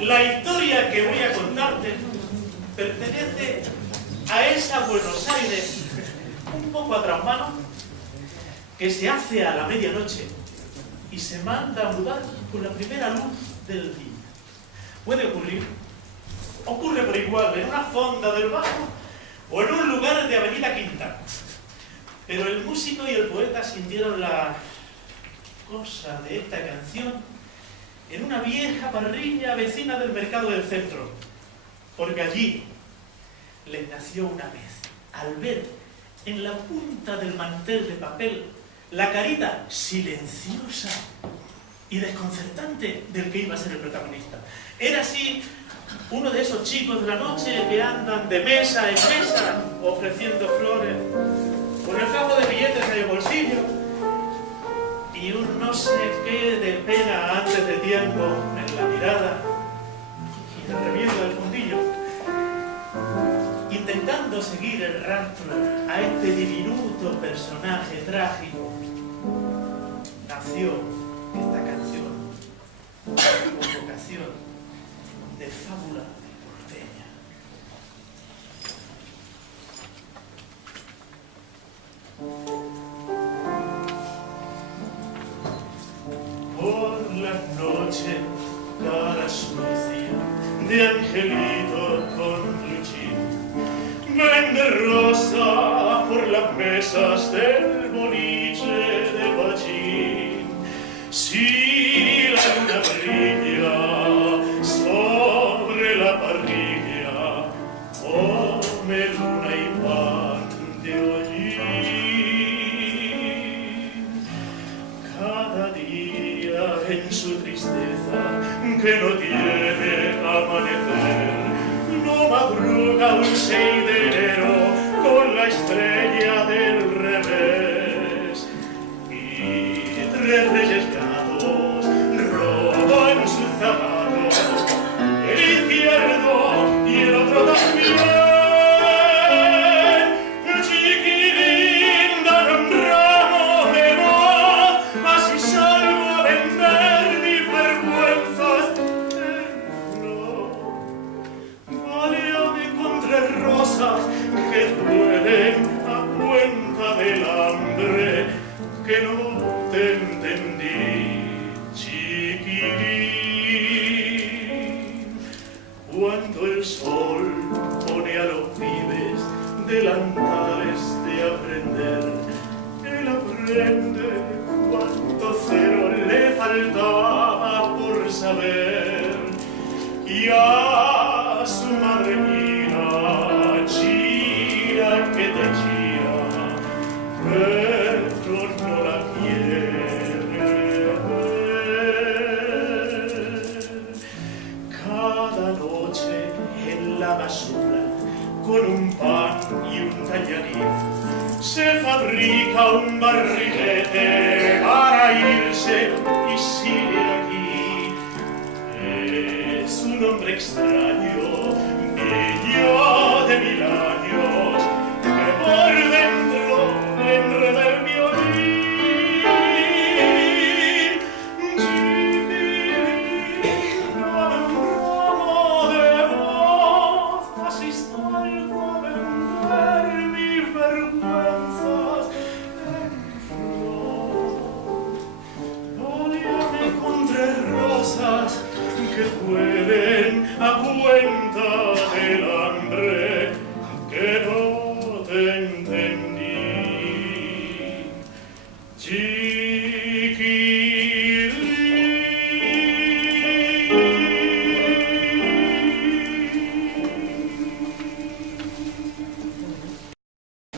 La historia que voy a contarte pertenece a esa Buenos Aires un poco a traslado que se hace a la medianoche y se manda a mudar con la primera luz del día. Puede ocurrir, ocurre por igual en una fonda del Bajo o en un lugar de Avenida Quinta. Pero el músico y el poeta sintieron la cosa de esta canción en una vieja parrilla vecina del mercado del centro, porque allí les nació una vez, al ver en la punta del mantel de papel la carita silenciosa y desconcertante del que iba a ser el protagonista. Era así uno de esos chicos de la noche que andan de mesa en mesa ofreciendo flores, con el fajo de billetes en el bolsillo y un no sé qué de pena antes de tiempo en la mirada y el reviento del fundillo, intentando seguir el rastro a este diminuto personaje trágico. Nació esta canción con vocación de fábula porteña. Por la noche, cara sucia de angelito con luchín, vende rosa por las mesas del boliche de Bachín. Si la luna brilla sobre la parrilla, come luna y pan de hollín. Cada día en su tristeza que no tiene amanecer, no madruga un 6 de enero con la estrella del revés. Y 3 reyes gatos robó en sus zapatos, el izquierdo y el otro también. Que duelen a cuenta del hambre, que no te entendí, chiquilín. Cuando el sol pone a los pibes delantales de aprender, él aprende cuánto cero le faltaba por saber, y a su madre que te chía, pero no la quiere ver. Cada noche en la basura, con un pan y un tallarín, se fabrica un barrilete para irse y sigue aquí. Es un hombre extraño, niño de 1000 años, por dentro enreda el violín. Chiquilín, dame un ramo de voz, así salgo a vender mis vergüenzas en flor. Óleame con 3 rosas que huelen a cuenta